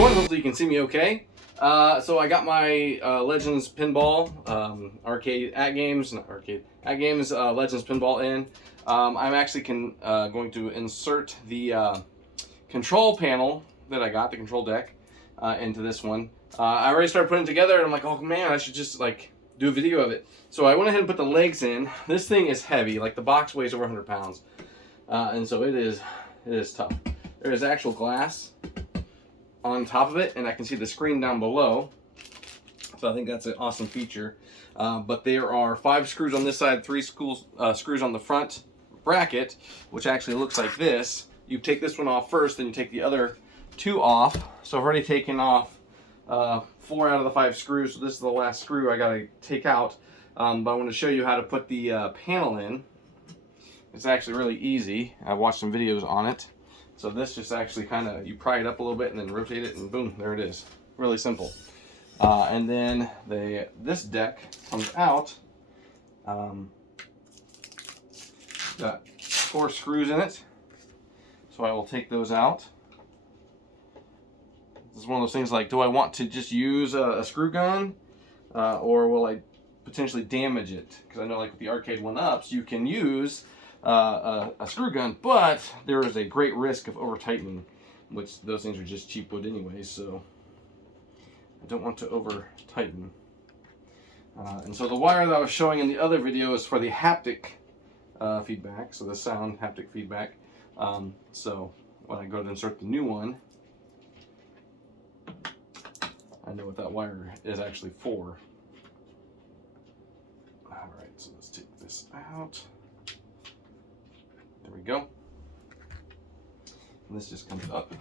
everyone, hopefully you can see me okay. So I got my Legends Pinball AtGames Legends Pinball in. I'm actually going to insert the control panel that I got, the control deck, into this one. I already started putting it together and I'm like, oh man, I should just like do a video of it. So I went ahead and put the legs in. This thing is heavy, like the box weighs over 100 pounds. And so it is tough. There is actual glass on top of it, and I can see the screen down below. So I think that's an awesome feature. But there are 5 screws on this side, 3 screws on the front bracket, which actually looks like this. You take this one off first, then you take the other 2 off. So I've already taken off 4 out of the 5 screws. So this is the last screw I gotta take out. But I want to show you how to put the panel in. It's actually really easy. I've watched some videos on it. So this just actually kind of, you pry it up a little bit and then rotate it and boom, there it is. Really simple. And then this deck comes out. Got 4 screws in it. So I will take those out. This is one of those things like, do I want to just use a screw gun? Or will I potentially damage it? Because I know like with the arcade 1-ups, you can use a screw gun, but there is a great risk of over tightening, which those things are just cheap wood anyways, so I don't want to over tighten. And so the wire that I was showing in the other video is for the haptic feedback, so the sound haptic feedback. So when I go to insert the new one, I know what that wire is actually for. Alright, so let's take this out. There we go. And this just comes up.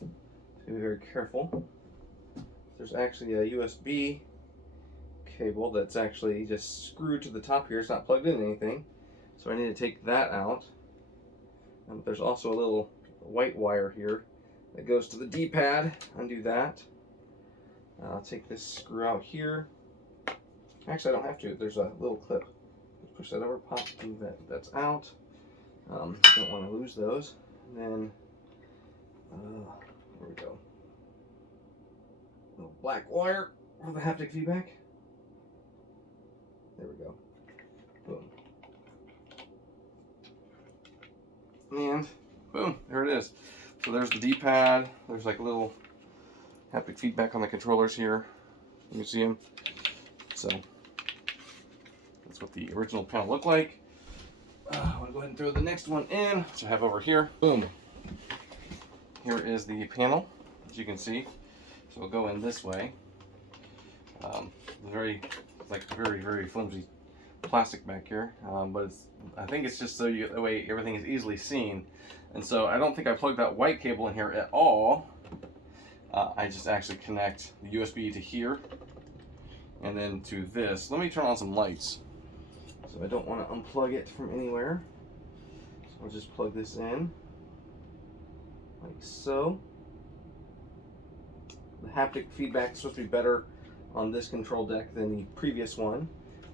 So be very careful. There's actually a USB cable that's actually just screwed to the top here. It's not plugged in anything. So I need to take that out. And there's also a little white wire here that goes to the D-pad. Undo that. I'll take this screw out here. Actually, I don't have to. There's a little clip. Push that over, pop, that's out. Don't want to lose those. And then, there we go. Little black wire for the haptic feedback. There we go. Boom. And boom, there it is. So there's the D-pad. There's like a little haptic feedback on the controllers here. You can see them. So that's what the original panel looked like. I'm gonna go ahead and throw the next one in, which I have over here. Boom. Here is the panel, as you can see. So we'll go in this way. Very flimsy plastic back here, but I think it's just so that way everything is easily seen. And so I don't think I plugged that white cable in here at all. I just actually connect the USB to here, and then to this. Let me turn on some lights. So I don't want to unplug it from anywhere. So I'll just plug this in, like so. The haptic feedback is supposed to be better on this control deck than the previous one.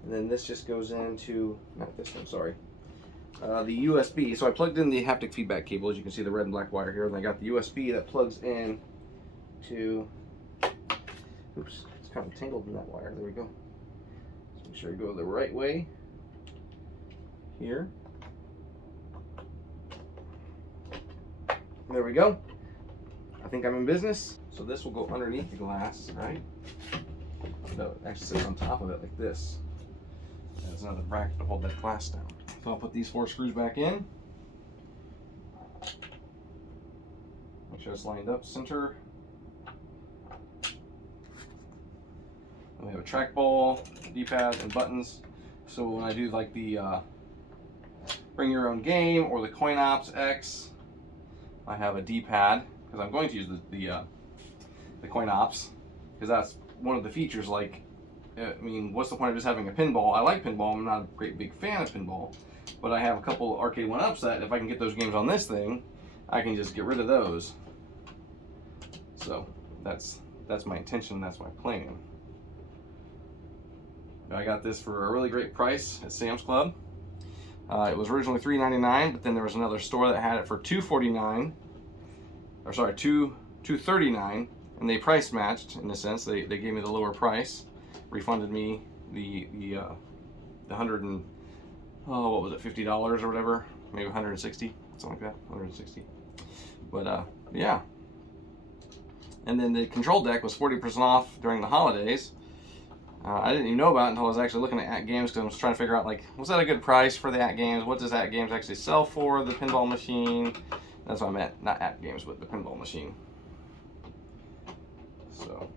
And then this just goes into, not this one, sorry. The USB, so I plugged in the haptic feedback cable, as you can see the red and black wire here, and I got the USB that plugs in to, oops, it's kind of tangled in that wire, there we go. Just make sure you go the right way. Here. There we go. I think I'm in business. So this will go underneath the glass, right? No, it actually sits on top of it like this. There's another bracket to hold that glass down. So I'll put these 4 screws back in. Make sure it's lined up, center. And we have a trackball, D-pad, and buttons. So when I do like the Bring Your Own Game or the Coin Ops X, I have a D-pad because I'm going to use the Coin Ops because that's one of the features. Like, I mean, what's the point of just having a pinball? I like pinball. I'm not a great big fan of pinball, but I have a couple arcade 1-ups that if I can get those games on this thing, I can just get rid of those. So that's my intention. That's my plan. I got this for a really great price at Sam's Club. It was originally $3.99, but then there was another store that had it for $2.49. Or sorry, $2 $239, and they price matched in a sense. They gave me the lower price, refunded me the 100 and what was it, $50 or whatever, maybe 160, something like that, 160. But yeah. And then the control deck was 40% off during the holidays. I didn't even know about it until I was actually looking at AtGames, because I was trying to figure out, like, was that a good price for the AtGames? What does AtGames actually sell for, the pinball machine? That's what I meant, not AtGames, but the pinball machine. So,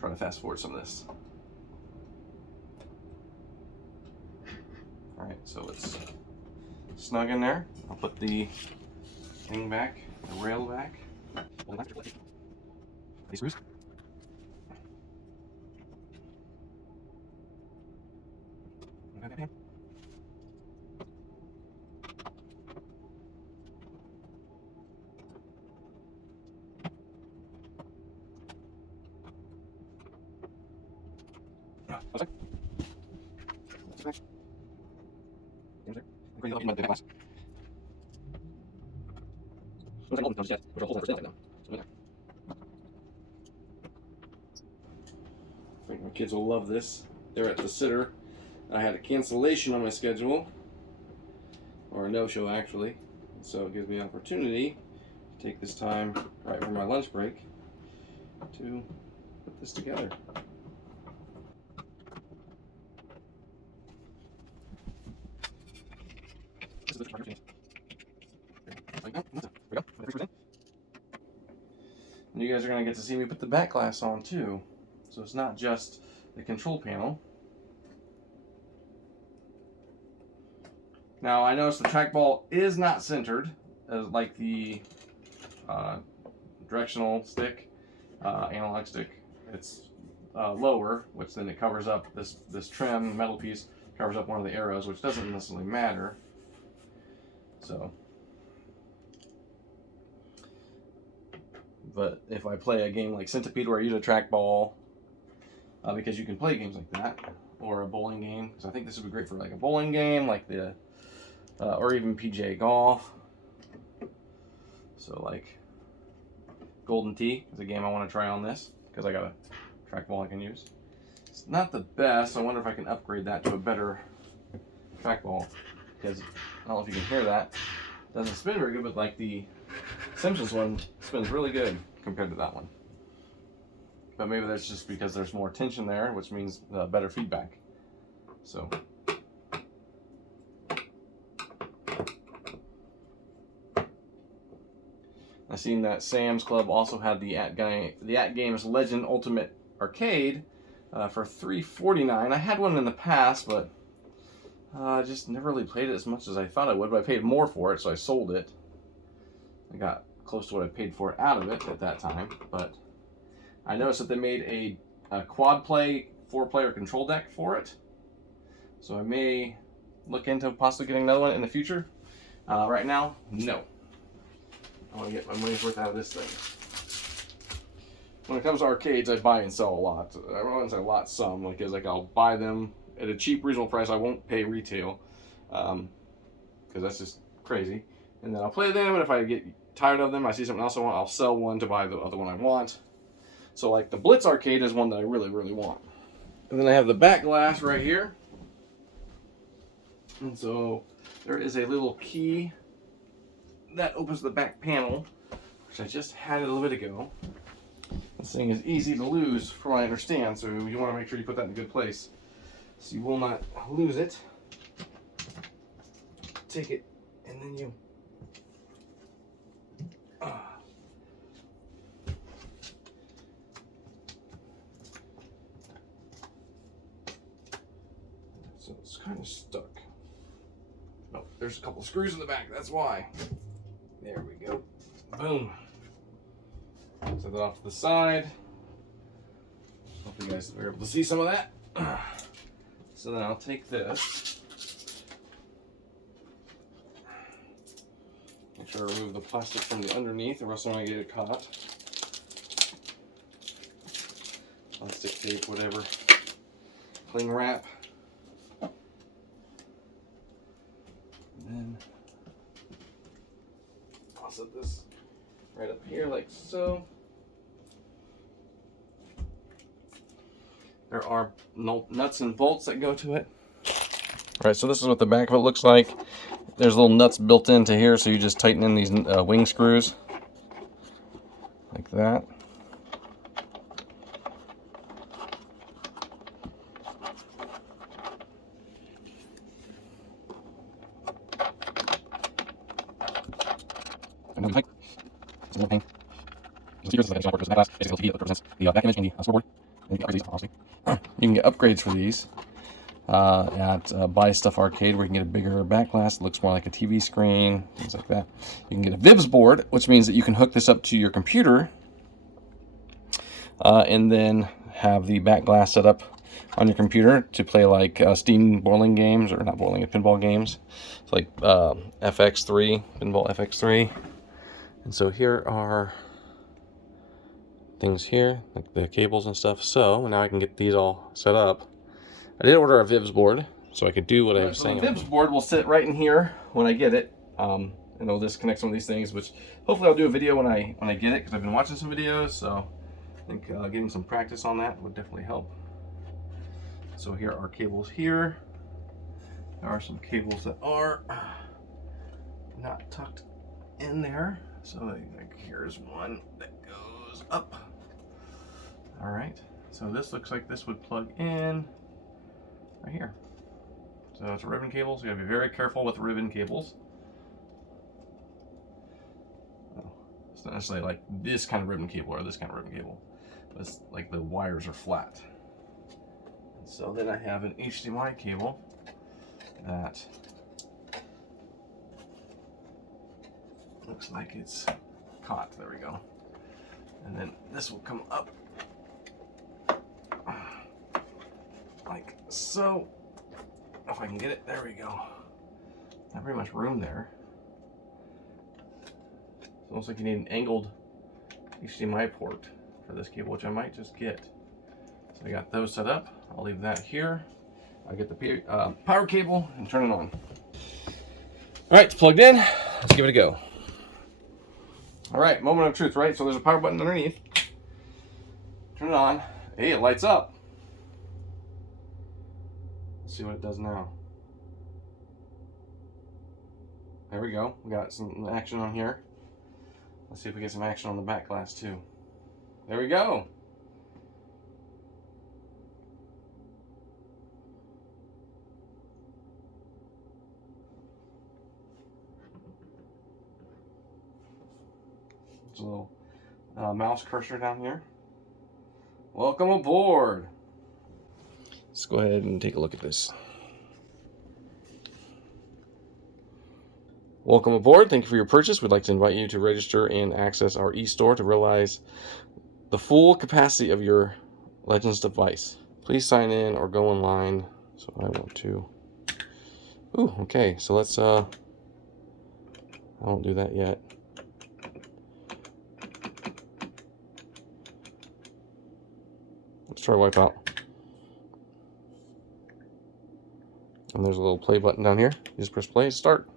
try to fast forward some of this. All right, so it's snug in there. I'll put the thing back, the rail back. These screws. I think my kids will love this. They're at the sitter. I had a cancellation on my schedule, or a no-show actually, so it gives me an opportunity to take this time right for my lunch break to put this together. And you guys are going to get to see me put the back glass on too, so it's not just the control panel. Now I noticed the trackball is not centered as like the directional stick, analog stick. It's lower, which then it covers up this trim metal piece, covers up one of the arrows, which doesn't necessarily matter. So, but if I play a game like Centipede where I use a trackball, because you can play games like that, or a bowling game, because I think this would be great for like a bowling game, like the or even PGA golf. So like Golden Tee is a game I want to try on this, because I got a trackball I can use. It's not the best, so I wonder if I can upgrade that to a better trackball, because I don't know if you can hear that. It doesn't spin very good, but like the Simpsons one spins really good compared to that one. But maybe that's just because there's more tension there, which means better feedback. So. I seen that Sam's Club also had the AtGames Legend Ultimate Arcade for $349. I had one in the past, but I just never really played it as much as I thought I would. But I paid more for it, so I sold it. I got close to what I paid for it out of it at that time. But I noticed that they made a quad play 4-player control deck for it, so I may look into possibly getting another one in the future. Right now, no. I want to get my money's worth out of this thing. When it comes to arcades, I buy and sell a lot. I wouldn't say a lot, some, because like I'll buy them at a cheap, reasonable price. I won't pay retail, because that's just crazy. And then I'll play them, and if I get tired of them, I see something else I want, I'll sell one to buy the other one I want. So like the Blitz arcade is one that I really, really want. And then I have the back glass right here. And so there is a little key that opens the back panel, which I just had it a little bit ago. This thing is easy to lose from what I understand, so you want to make sure you put that in a good place so you will not lose it. Take it, and then you so it's kind of stuck. Oh, there's a couple screws in the back, that's why. There we go. Boom. Set that off to the side. Hope you guys are able to see some of that. So then I'll take this. Make sure I remove the plastic from the underneath, or else I'm going to get it caught. Plastic tape, whatever. Cling wrap. And then set this right up here like so. There are nuts and bolts that go to it. All right, so this is what the back of it looks like. There's little nuts built into here, so you just tighten in these wing screws like that. It's a little pain. The secret is that it's not work. There's a glass, basically the TV that represents the back image and the scoreboard. And you can upgrade these, obviously. You can get upgrades for these at Buy Stuff Arcade, where you can get a bigger back glass that looks more like a TV screen, things like that. You can get a Vivs board, which means that you can hook this up to your computer and then have the back glass set up on your computer to play like Steam bowling games, or not bowling, pinball games. It's like FX3, Pinball FX3. And so here are things here, like the cables and stuff. So now I can get these all set up. I did order a Vivs board, so I could do what I was saying. The Vivs board will sit right in here when I get it, and it'll disconnect some of these things, which hopefully I'll do a video when I get it, because I've been watching some videos, so I think getting some practice on that would definitely help. So here are cables here. There are some cables that are not tucked in there. So like here's one that goes up. All right, so this looks like this would plug in right here. So it's a ribbon cable, so you gotta be very careful with ribbon cables. Well, it's not necessarily like this kind of ribbon cable or this kind of ribbon cable, but it's like the wires are flat. And so then I have an HDMI cable that looks like it's caught. There we go. And then this will come up like so. If I can get it, there we go. Not very much room there. It's almost like you need an angled HDMI port for this cable, which I might just get. So I got those set up. I'll leave that here. I'll get the power cable and turn it on. All right, it's plugged in. Let's give it a go. All right, moment of truth, right? So there's a power button underneath. Turn it on. Hey, it lights up. Let's see what it does now. There we go. We got some action on here. Let's see if we get some action on the back glass too. There we go. There's a little mouse cursor down here. Welcome aboard. Let's go ahead and take a look at this. Welcome aboard. Thank you for your purchase. We'd like to invite you to register and access our e-store to realize the full capacity of your Legends device. Please sign in or go online. So I want to. Ooh, okay. So let's. I won't do that yet. Let's try Wipeout. And there's a little play button down here. You just press play, start.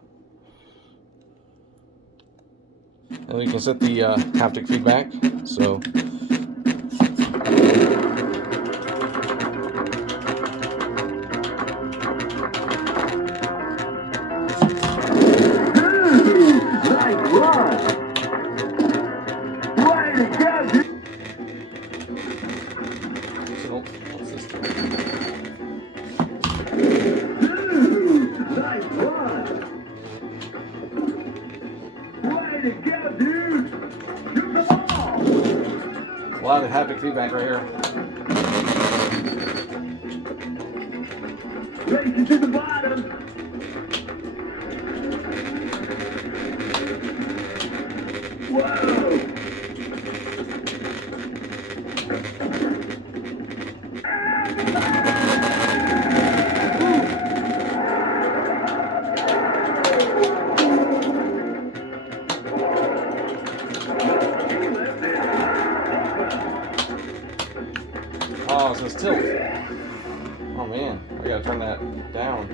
And we can set the haptic feedback. So a lot of haptic feedback right here. Racing to the bottom. Whoa! Oh, so it's tilt. Oh man, I gotta turn that down.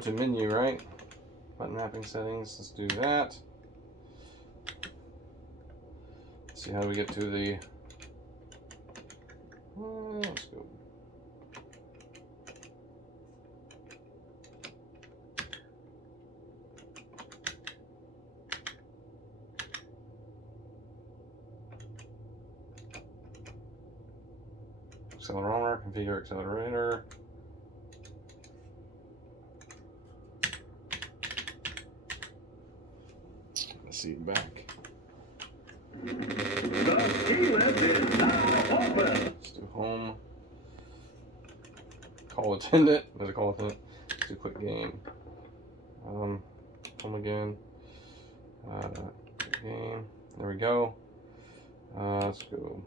go to menu, right? Button mapping settings. Let's do that. Let's see how do we get to the. Let's go. Accelerometer, configure accelerator. Let's see back. The key lift is now open. Let's do home. Call attendant. There's a call attendant. Let's do quick game. Home again. Quick game. There we go. Let's go.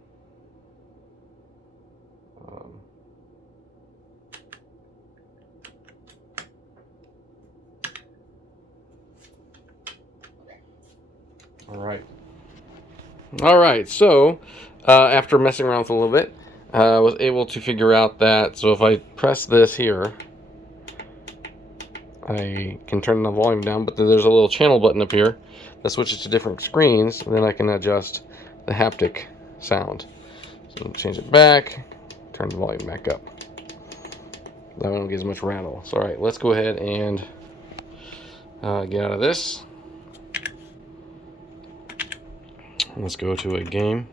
All right, so after messing around with it a little bit, I was able to figure out that, so if I press this here, I can turn the volume down, but there's a little channel button up here that switches to different screens, and then I can adjust the haptic sound. So change it back, turn the volume back up. That one gives much rattle. So all right, let's go ahead and get out of this. Let's go to a game.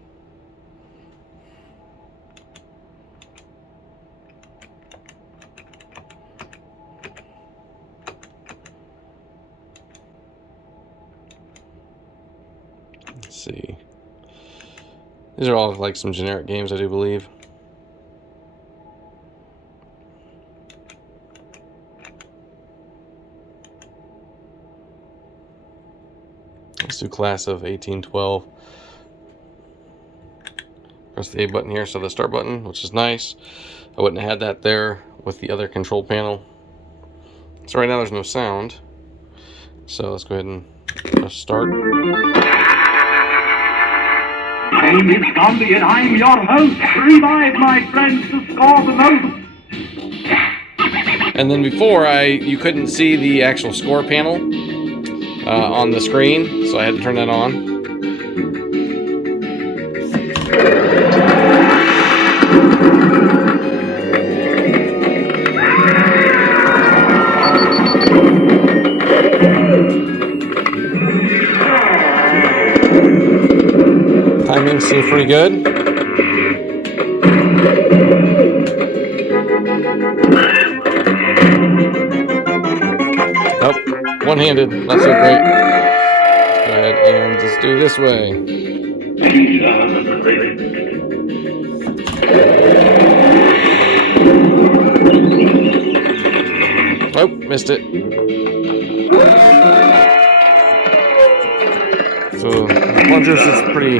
Let's see. These are all like some generic games, I do believe. Let's do class of 1812. Press the A button here, so the start button, which is nice. I wouldn't have had that there with the other control panel. So right now there's no sound. So let's go ahead and press start. Game is zombie and I'm your host. Revive my friends to score the most. And then before, you couldn't see the actual score panel on the screen, so I had to turn that on. Timing seems pretty good. Oh, one-handed, not so great. Let's go ahead and just do this way. Oh, missed it. So the plungers is pretty.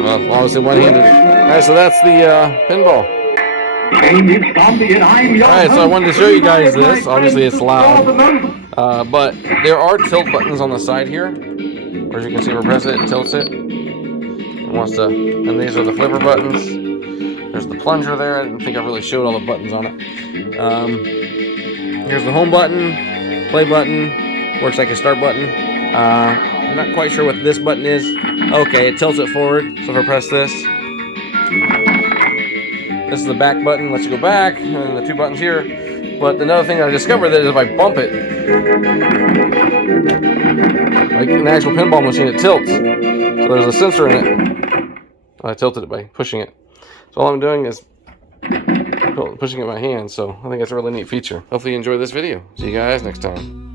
Well, obviously one-handed. Alright, so that's the pinball. Alright, so I wanted to show you guys this. Obviously it's loud. But there are tilt buttons on the side here. Or as you can see, if I press it, it tilts it. It wants to, and these are the flipper buttons. There's the plunger there. I didn't think I really showed all the buttons on it. Here's the home button, play button, works like a start button. I'm not quite sure what this button is. Okay, it tilts it forward. So if I press this, this is the back button, lets you go back, and then the two buttons here. But another thing I discovered that is if I bump it, like an actual pinball machine, it tilts. So there's a sensor in it. I tilted it by pushing it. So all I'm doing is pushing it with my hand. So I think that's a really neat feature. Hopefully you enjoy this video. See you guys next time.